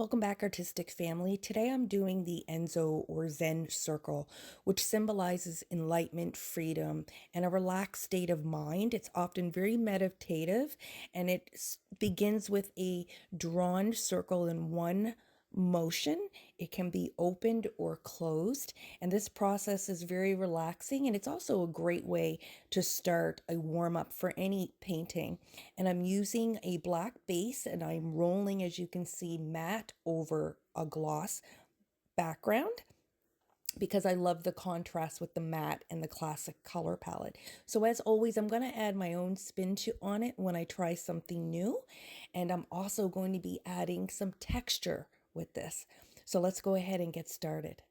Welcome back, artistic family. Today I'm doing the Enso or Zen circle, which symbolizes enlightenment, freedom, and a relaxed state of mind. It's often very meditative, and it begins with a drawn circle in one motion. It can be opened or closed, and this process is very relaxing, and it's also a great way to start a warm up for any painting. And I'm using a black base, and I'm rolling, as you can see, matte over a gloss background because I love the contrast with the matte and the classic color palette. So as always, I'm going to add my own spin on it when I try something new. And I'm also going to be adding some texture with this. So let's go ahead and get started.